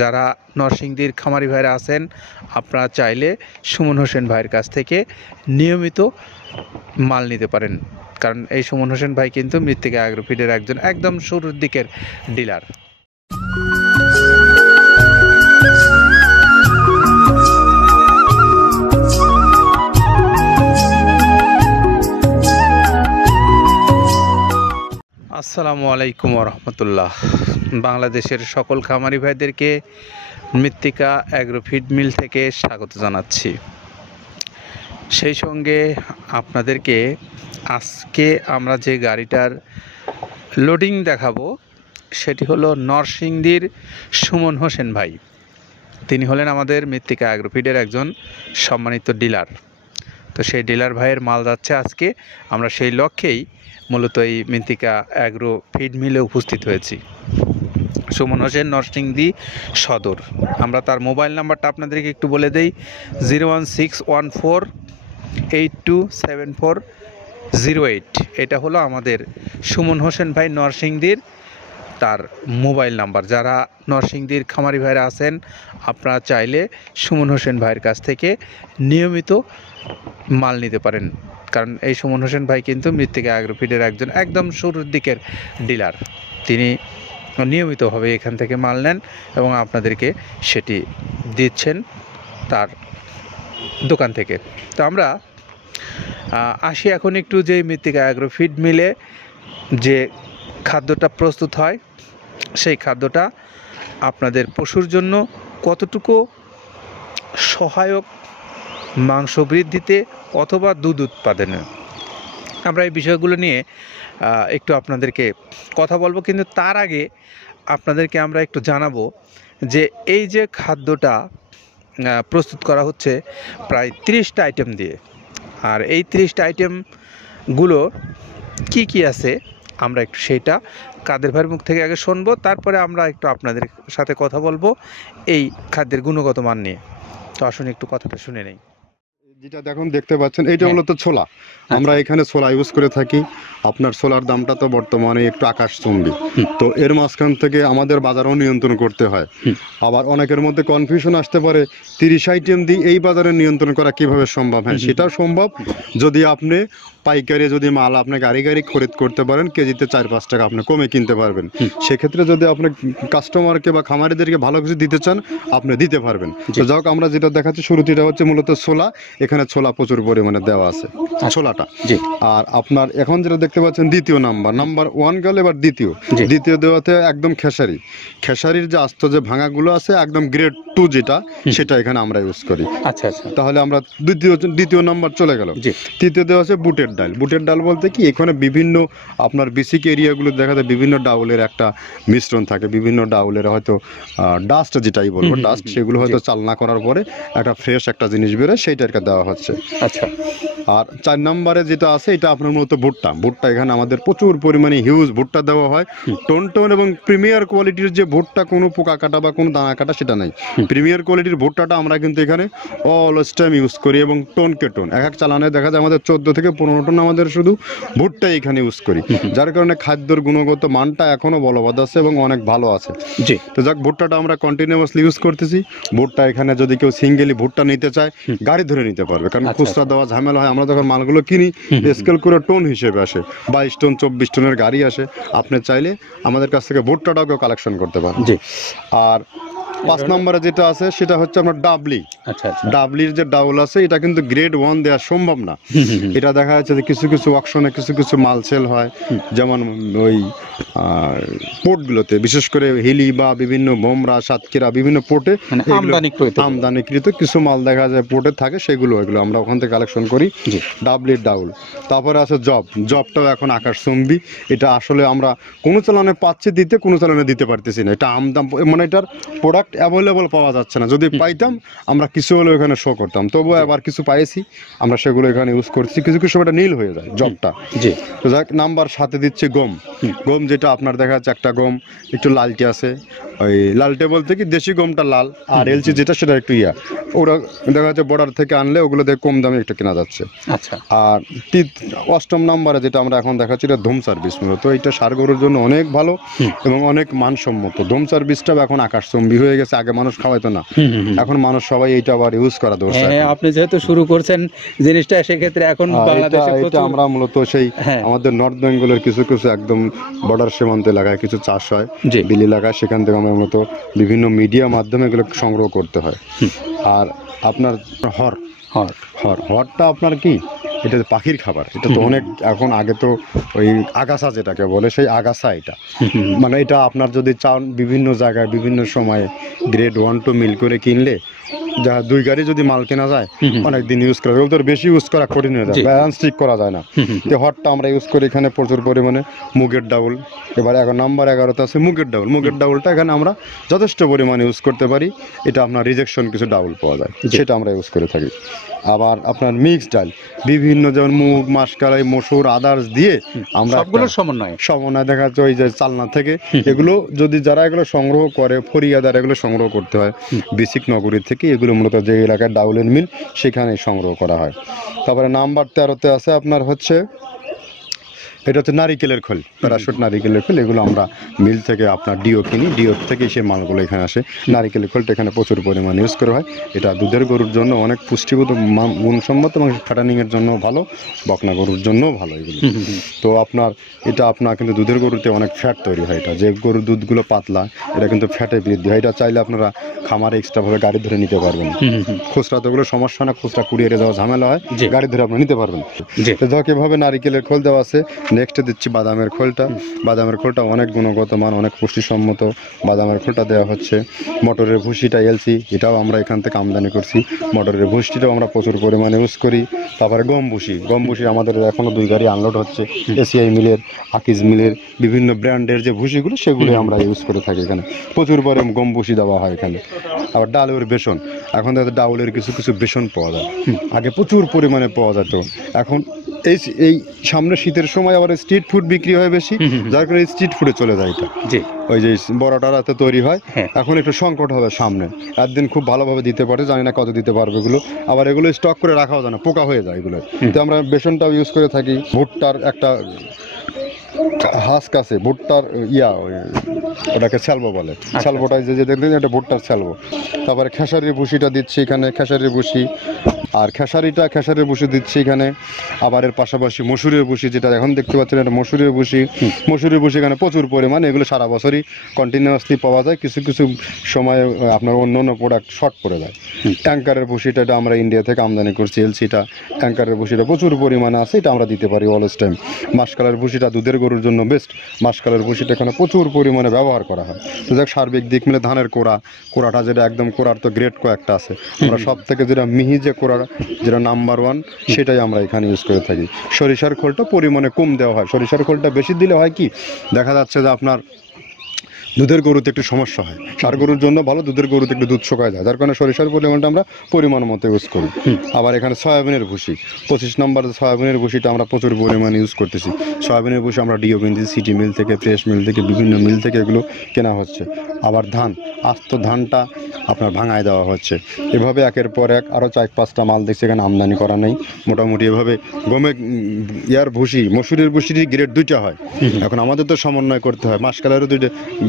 যারা নরসিংদীর খামারি ভাইরা আছেন, আপনারা চাইলে সুমন হোসেন ভাইয়ের কাছ থেকে নিয়মিত মাল নিতে পারেন, কারণ এই সুমন হোসেন ভাই কিন্তু মৃত্তিকা অ্যাগ্রোফিডের একজন একদম শুরুর দিকের ডিলার। আসসালামু আলাইকুম রহমতুল্লাহ। বাংলাদেশের সকল খামারি ভাইদেরকে মৃত্তিকা অ্যাগ্রোফিড মিল থেকে স্বাগত জানাচ্ছি। সেই সঙ্গে আপনাদেরকে আজকে আমরা যে গাড়িটার লোডিং দেখাবো সেটি হলো নরসিংদীর সুমন হোসেন ভাই। তিনি হলেন আমাদের মৃত্তিকা অ্যাগ্রোফিডের একজন সম্মানিত ডিলার। তো সেই ডিলার ভাইয়ের মাল যাচ্ছে আজকে, আমরা সেই লক্ষ্যেই মূলত এই মৃত্তিকা অ্যাগ্রো ফিড মিলে উপস্থিত হয়েছি। সুমন হোসেন, নরসিংদী সদর। আমরা তার মোবাইল নাম্বারটা আপনাদেরকে একটু বলে দেই, 01614827408। এটা হলো আমাদের সুমন হোসেন ভাই নরসিংদীর তার মোবাইল নাম্বার। যারা নরসিংদীর খামারি ভাইরা আছেন, আপনারা চাইলে সুমন হোসেন ভাইয়ের কাছ থেকে নিয়মিত মাল নিতে পারেন, কারণ এই সুমন হোসেন ভাই কিন্তু মৃত্তিকা অ্যাগ্রোফিডের একজন একদম শুরুর দিকের ডিলার। তিনি নিয়মিতভাবে এখান থেকে মাল নেন এবং আপনাদেরকে সেটি দিচ্ছেন তার দোকান থেকে। তো আমরা আসি এখন একটু যে মৃত্তিকা অ্যাগ্রোফিড মিলে যে খাদ্যটা প্রস্তুত হয়, সেই খাদ্যটা আপনাদের পশুর জন্য কতটুকু সহায়ক মাংস বৃদ্ধিতে অথবা দুধ উৎপাদনে, আমরা এই বিষয়গুলো নিয়ে একটু আপনাদেরকে কথা বলবো। কিন্তু তার আগে আপনাদেরকে আমরা একটু জানাবো যে এই যে খাদ্যটা প্রস্তুত করা হচ্ছে প্রায় 30টা আইটেম দিয়ে, আর এই 30টা আইটেমগুলো কি কি আছে আমরা একটু সেইটা কাদের ভাইয়ের মুখ থেকে আগে শুনবো, তারপরে আমরা একটু আপনাদের সাথে কথা বলবো এই খাদ্যের গুণগত মান নিয়ে। তো আসুন একটু কথাটা শুনে নেই। যেটা দেখুন দেখতে পাচ্ছেন, এইটা মূলত ছোলা। আমরা এখানে ছোলা ইউজ করে থাকি। আপনার ছোলার দামটা তো বর্তমানে একটু আকাশচুম্বী, তো এর মাঝখান থেকে আমাদের বাজারও নিয়ন্ত্রণ করতে হয়। আবার অনেকের মধ্যে কনফিউশন আসতে পারে 30 আইটেম দিয়ে এই বাজারে নিয়ন্ত্রণ করা কিভাবে সম্ভব। হ্যাঁ, সেটাও সম্ভব যদি আপনি পাইকারি যদি মাল আপনি গাড়ি খরিদ করতে পারেন, কেজিতে 4-5 টাকা আপনি কমে কিনতে পারবেন। সেক্ষেত্রে যদি আপনি কাস্টমারকে বা খামারিদেরকে ভালো কিছু দিতে চান, আপনি দিতে পারবেন। তো যাই হোক, আমরা যেটা দেখাচ্ছি শুরুতে, এটা হচ্ছে মূলত ছোলা। এখানে ছোলা প্রচুর পরিমাণে দেওয়া আছে, ছোলাটা। আর আপনার এখন যেটা দেখতে পাচ্ছেন দ্বিতীয় নাম্বার 1 গেল, এবার দ্বিতীয় দেওয়াতে একদম খেসারির যে আস্ত যে ভাঙাগুলো আছে একদম গ্রেড 2 যেটা, সেটা এখানে আমরা ইউজ করি। আচ্ছা, তাহলে আমরা দ্বিতীয় নাম্বার চলে গেল। তৃতীয় দেওয়া আছে বুটের ডাল বলতে কি, এখানে বিভিন্ন আপনার বেসিক এরিয়াগুলো দেখা যায় বিভিন্ন ডাউলের একটা মিশ্রণ থাকে, বিভিন্ন ডাউলের হয়তো ডাস্ট যেটাই বলবো ডাস্ট, সেগুলো হয়তো চালনা করার পরে একটা ফ্রেশ একটা জিনিস বেরোয়, সেইটাকে দেওয়া হচ্ছে। আচ্ছা। আর 4 নম্বরে যেটা আছে, এটা আপনার মূলত ভুট্টা। এখানে আমাদের প্রচুর পরিমাণে হিউজ ভুট্টা দেওয়া হয়, টোন এবং প্রিমিয়ার কোয়ালিটির যে ভুট্টা, কোনো পোকা কাটা বা কোনো দানা কাটা সেটা নাই। প্রিমিয়ার কোয়ালিটির ভুট্টাটা আমরা কিন্তু এখানে অলওয়েজ টাইম ইউজ করি, এবং টোনকে টোন এক চালানে দেখা যায় আমাদের 14 থেকে 15 টন আমাদের শুধু ভুট্টা এখানে ইউজ করি, যার কারণে খাদ্যের গুণগত মানটা এখনো বলবৎ আছে এবং অনেক ভালো আছে। জি। তো যাক, ভুট্টাটা আমরা কন্টিনিউয়াসলি ইউজ করতেছি। ভুট্টা এখানে যদি কেউ সিঙ্গেলি ভুট্টা নিতে চায়, গাড়ি ধরে নিতে পারবে, কারণ খুচরা দেওয়া ঝামেলা হয়। আমরা যখন মালগুলো কিনি, স্কেল করে টোন হিসেবে আসে, 22 টন 24 টনের গাড়ি আসে। আপনি চাইলে আমাদের কাছ থেকে ভুট্টাটাও কেউ কালেকশন করতে পারেন। জি। আর 5 নম্বরে যেটা আছে, সেটা হচ্ছে আপনার ডাবলি। ডাবলির যে ডাউল আছে, এটা কিন্তু গ্রেড 1 দেওয়া সম্ভব না। এটা দেখা যাচ্ছে যে কিছু অকশনে কিছু মাল সেল হয়, যেমন ওই পোর্টগুলোতে, বিশেষ করে হিলি বা বিভিন্ন বোমরা, সাতক্ষীরা, বিভিন্ন পোর্টে আমদানিকৃত কিছু মাল দেখা যায় পোর্টে থাকে, এগুলো আমরা ওখান থেকে কালেকশন করি। ডাবলির ডাউল। তারপরে আছে জবটাও এখন আকাশচুম্বী। এটা আসলে আমরা কোনো চালানে পাচ্ছি দিতে, কোনো চালানে দিতে পারতেছি না। এটা আমদাম, মানে এটার প্রোডাক্ট অ্যাভেলেবল পাওয়া যাচ্ছে না। যদি পাইতাম আমরা কিছু হলো এখানে শো করতাম, তবুও আবার কিছু পাইছি আমরা, সেগুলো এখানে ইউজ করছি। কিছু কিছু সময়টা নীল হয়ে যায় জবটা। জি। তো যাক, নাম্বার সাথে দিচ্ছে গম। গম যেটা আপনার দেখা যাচ্ছে একটা গম একটু লালটে আছে, ওই লালটে বলতে কি দেশি গমটা লাল, আর এলচি যেটা সেটা একটু ইয়া, ওরা দেখা যাচ্ছে বর্ডার থেকে আনলে ওগুলো দিয়ে কম দামে একটু কেনা যাচ্ছে। আচ্ছা। আর অষ্টম নাম্বারে যেটা আমরা এখন দেখাচ্ছি এটা ধুম সার্ভিস, মূলত এটা ষাঁড় গরুর জন্য অনেক ভালো এবং অনেক মানসম্মত। ধুম সার্ভিসটাও এখন আকাশচম্বী হয়ে গেছে, আগে মানুষ খাওয়াইতো না, এখন মানুষ সবাই এইটা আবার ইউজ করা দরকার। হ্যাঁ, আপনি যেহেতু শুরু করছেন জিনিসটা, সেক্ষেত্রে এখন বাংলাদেশে এটা আমরা মূলত সেই হ্যাঁ। আমাদের নর্থ বেঙ্গলের কিছু কিছু একদম বর্ডার সীমান্ত এলাকায় কিছু চাষ হয়, জি। বিল এলাকায়, সেখান থেকে আমরা মূলত বিভিন্ন মিডিয়া মাধ্যমে এগুলো সংগ্রহ করতে হয়। আর আপনার হরটা আপনার কি, এটা পাখির খাবার, এটা তো অনেক এখন, আগে তো ওই আগাছা যেটাকে বলে সেই আগাছা, এটা মানে এটা আপনার যদি চান বিভিন্ন জায়গায় বিভিন্ন সময়ে গ্রেড 1 2 মিল করে কিনলে যা 2 গাড়ি যদি মাল কেনা যায় অনেক দিন ইউজ করা, ওদের বেশি ইউজ করা কঠিন হয়ে যায়, ব্যালেন্স ঠিক করা যায় না। তো হটটা আমরা ইউজ করি এখানে প্রচুর পরিমাণে। মুগের ডাউল, এবার এখন নাম্বার 11তে আছে মুগের ডাউল। মুগের ডাউলটা এখানে আমরা যথেষ্ট পরিমাণে ইউজ করতে পারি, এটা আপনার রিজেকশন কিছু ডাউল পাওয়া যায়, সেটা আমরা ইউজ করে থাকি। আবার আপনার মিক্সড ডাল, বিভিন্ন যেমন মুগ, মাসকলাই, মসুর, আদার্স দিয়ে আমরা সবগুলোর সমন্বয় দেখা যাচ্ছে ওই যে চালনা থেকে এগুলো যদি যারা এগুলো সংগ্রহ করে, ফরিয়াদার এগুলো সংগ্রহ করতে হয় বেসিক নগরী থেকে, এগুলো মূলত যে এলাকায় ডাউলের মিল সেখানেই সংগ্রহ করা হয়। তারপরে নাম্বার 13তে আছে আপনার হচ্ছে, এটা হচ্ছে নারিকেলের খোল, প্যারাশুট নারিকেলের খোল, এগুলো আমরা মিল থেকে আপনার ডিও কিনি, ডিও থেকে সেই মালগুলো এখানে আসে। নারিকেলের খোলটা এখানে প্রচুর পরিমাণে ইউজ করা হয়, এটা দুধের গরুর জন্য অনেক পুষ্টিগত গুণসম্মত এবং ফ্যাটানিংয়ের জন্য ভালো, বকনা গরুর জন্যও ভালো এগুলো। তো আপনার এটা আপনার কিন্তু দুধের গরুতে অনেক ফ্যাট তৈরি হয়, এটা যে গরুর দুধগুলো পাতলা এটা কিন্তু ফ্যাটে বৃদ্ধি হয়, এটা চাইলে আপনারা খামারে এক্সট্রাভাবে গাড়ি ধরে নিতে পারবেন। খুচরা তো ওগুলো সমস্যা না, খুচরা কুরিয়ারে যাওয়া ঝামেলা হয়, গাড়ি ধরে আপনি নিতে পারবেন। তো যাক, এভাবে নারিকেলের খোল দেওয়া আছে। নেক্সটে দিচ্ছি বাদামের খোলটা। বাদামের খোলটা অনেক গুণগত মান, অনেক পুষ্টিসম্মত বাদামের খোলটা দেওয়া হচ্ছে। মটরের ভুসিটা এলসি, এটাও আমরা এখান থেকে আমদানি করছি, মটরের ভুসিটাও আমরা প্রচুর পরিমাণে ইউজ করি। তারপরে গম ভুসি আমাদের এখনও 2 গাড়ি আনলোড হচ্ছে, এসিআই মিলের, আকিজ মিলের বিভিন্ন ব্র্যান্ডের যে ভুসিগুলো সেগুলো আমরা ইউজ করে থাকি এখানে, প্রচুর পরিমাণে গম ভুসি দেওয়া হয় এখানে। আবার ডালের বেসন, এখন ডাউলের কিছু কিছু বেসন পাওয়া যায়, আগে প্রচুর পরিমাণে পাওয়া যেত, এখন এই সামনে শীতের সময় আবার স্ট্রিট ফুড বিক্রি হয় বেশি, যার কারণে স্ট্রিট ফুডে চলে যায় এটা। ওই যে বড়টা রাতে তৈরি হয়, এখন একটু সংকট হবে সামনে, একদিন খুব ভালোভাবে দিতে পারে, জানি না কত দিতে পারবে এগুলো, আবার এগুলো স্টক করে রাখাও যায় না, পোকা হয়ে যায় এগুলো। তো আমরা বেসনটাও ইউজ করে থাকি। ভুট্টার একটা হাস্ক আছে, ভুট্টার ওটাকে স্যালবো বলে, স্যালবোটা যে দেখলেন এটা ভুট্টার স্যালবো। তারপরে খেসারির ভুসিটা দিচ্ছি এখানে, খেসারির ভুসি, আর খেসারির ভুসি দিচ্ছি এখানে। আবার এর পাশাপাশি মসুরের ভুসি, যেটা এখন দেখতে পাচ্ছেন এটা মসুরের ভুসি এখানে প্রচুর পরিমাণে, এগুলো সারা বছরই কন্টিনিউয়াসলি পাওয়া যায়, কিছু কিছু সময় আপনার অন্য অন্য প্রোডাক্ট শর্ট পড়ে যায়। ট্যাঙ্কারের ভুসিটা এটা আমরা ইন্ডিয়া থেকে আমদানি করছি, এলসিটা ট্যাঙ্কারের ভুসিটা প্রচুর পরিমাণে আছে, এটা আমরা দিতে পারি অলওয়েজ টাইম। মাসকালের ভুসিটা দুধের গরুর জন্য বেস্ট, মাসকালের ভুসিটা এখানে প্রচুর পরিমাণে ব্যবহার করা হয়। তো যাক, সার্বিক দিক মিলে ধানের কোড়াটা যেটা একদম কোড়ার তো গ্রেড কয়েকটা আছে, আমরা সব থেকে যেটা মিহি যে কোড়া, যেটা নাম্বার 1, সেটাই আমরা এখানে ইউজ করে থাকি। সরিষার খোলটা পরিমাণে কম দেওয়া হয়, সরিষার খোলটা বেশি দিলে হয় কি, দেখা যাচ্ছে যে আপনার দুধের গরুতে একটু সমস্যা হয়, ষাঁড় গরুর জন্য ভালো, দুধের গরুতে একটু দুধ শুকায় যায়, যার কারণে সরিষার পরিমাণটা আমরা পরিমাণ মতো ইউজ করি। আবার এখানে সয়াবিনের ভুসি, 25 নম্বর সয়াবিনের ভুসিটা আমরা প্রচুর পরিমাণে ইউজ করতেছি। সয়াবিনের ভুসি আমরা ডিও কিনছি, সিটি মিল থেকে, ফ্রেশ মিল থেকে, বিভিন্ন মিল থেকে এগুলো কেনা হচ্ছে। আবার আস্ত ধানটা আপনার ভাঙায় দেওয়া হচ্ছে। এভাবে একের পর এক আরও 4-5টা মাল দেখছি এখানে আমদানি করা নেই। মোটামুটি এভাবে মসুরের ভুসির গ্রেড 2টা হয়, এখন আমাদের তো সমন্বয় করতে হয়, মাসকালেরও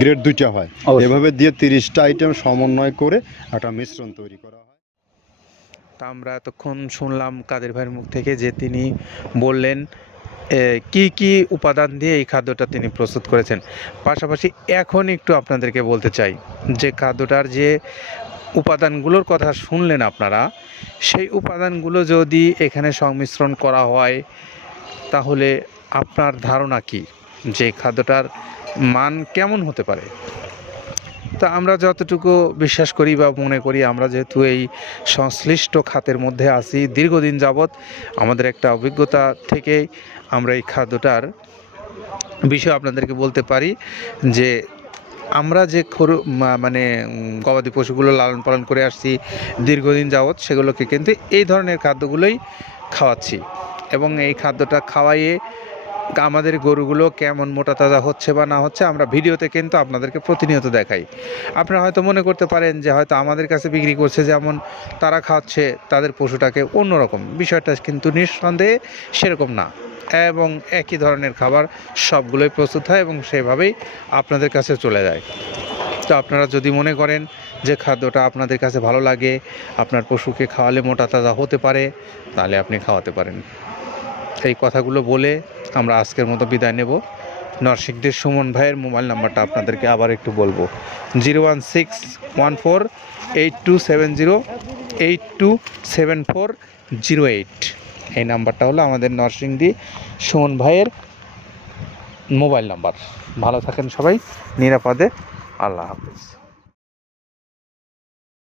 গ্রেড 2টা হয়, এভাবে দিয়ে 30টা আইটেম সমন্বয় করে একটা মিশ্রণ তৈরি করা হয়। তা আমরা এতক্ষণ শুনলাম কাদের ভাইয়ের মুখ থেকে যে তিনি বললেন কি কি উপাদান দিয়ে এই খাদ্যটা তিনি প্রস্তুত করেছেন। পাশাপাশি এখন একটু আপনাদেরকে বলতে চাই যে খাদ্যটার যে উপাদানগুলোর কথা শুনলেন আপনারা, সেই উপাদানগুলো যদি এখানে সংমিশ্রণ করা হয় তাহলে আপনার ধারণা কি যে খাদ্যটার মান কেমন হতে পারে? তা আমরা যতটুকু বিশ্বাস করি বা মনে করি, আমরা যেহেতু এই সংশ্লিষ্ট খাতের মধ্যে আছি দীর্ঘদিন যাবৎ, আমাদের একটা অভিজ্ঞতা থেকে আমরা এই খাদ্যটার বিষয়ে আপনাদেরকে বলতে পারি যে আমরা যে মানে গবাদি পশুগুলো লালন পালন করে আসছি দীর্ঘদিন যাবৎ, সেগুলোকে কিন্তু এই ধরনের খাদ্যগুলোই খাওয়াচ্ছি, এবং এই খাদ্যটা খাওয়াইয়ে আমাদের গরুগুলো কেমন মোটা তাজা হচ্ছে বা না হচ্ছে আমরা ভিডিওতে কিন্তু আপনাদেরকে প্রতিনিয়ত দেখাই। আপনারা হয়তো মনে করতে পারেন যে হয়তো আমাদের কাছে বিক্রি করছে যেমন তারা খাওয়াচ্ছে তাদের পশুটাকে অন্যরকম, বিষয়টা কিন্তু নিঃসন্দেহে সেরকম না, এবং একই ধরনের খাবার সবগুলোই প্রস্তুত হয় এবং সেভাবেই আপনাদের কাছে চলে যায়। তো আপনারা যদি মনে করেন যে খাদ্যটা আপনাদের কাছে ভালো লাগে, আপনার পশুকে খাওয়ালে মোটা তাজা হতে পারে, তাহলে আপনি খাওয়াতে পারেন। এই কথাগুলো বলে আমরা আজকের মতো বিদায় নেব। নরসিংদীর সুমন ভাইয়ের মোবাইল নাম্বারটা আপনাদেরকে আবার একটু বলবো, 016148270827408। এই নাম্বারটা হলো আমাদের নরসিংদী সুমন ভাইয়ের মোবাইল নাম্বার। ভালো থাকেন সবাই, নিরাপদে। আল্লাহ হাফেজ।